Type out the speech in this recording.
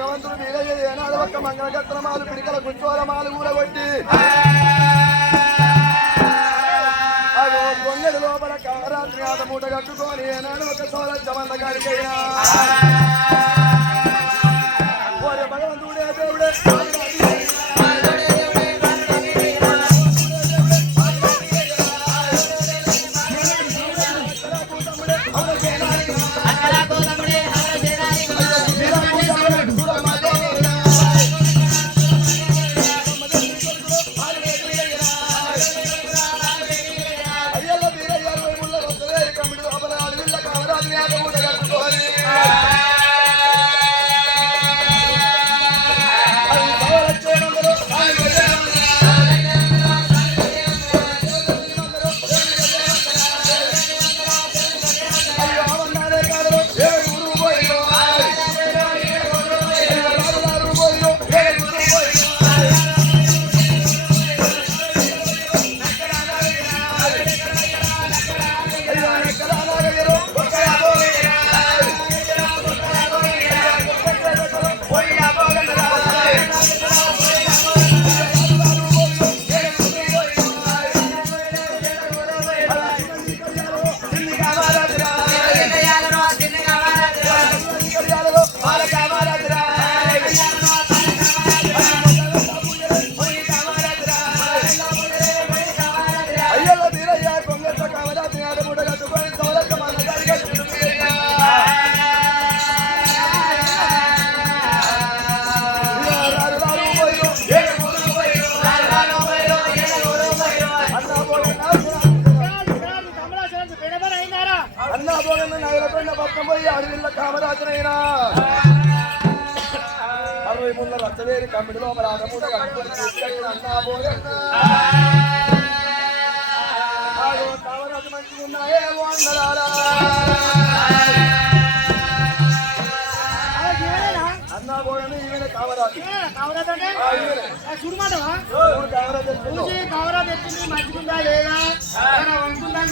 భగవంతుడు వీరయ్యేనాడు ఒక్క మంగళగత్రమాలు పిడికల గుంచోరమాలు ఊరగొట్టి అదో పొంగడి లోపల కామరాత్రి ఆట మూట కట్టుకొని ఏనాడు ఒక సోరచ్చమంద గారికైనా భగవంతుడే దేవుడే కామరాజనైనా 60 ముళ్ళ రచ్చవేరి కమ్మిడి లోపల ఆటమూట కట్టుకొని తీసుకెళ్ళిన అన్నా కామరాజు మంచిగా ఉన్నాయే వందలారా అన్నా పోయని ఈమె కామరాజు కామరాజు ఎత్తుంది మంచిగుందా లేదా వండుకుందా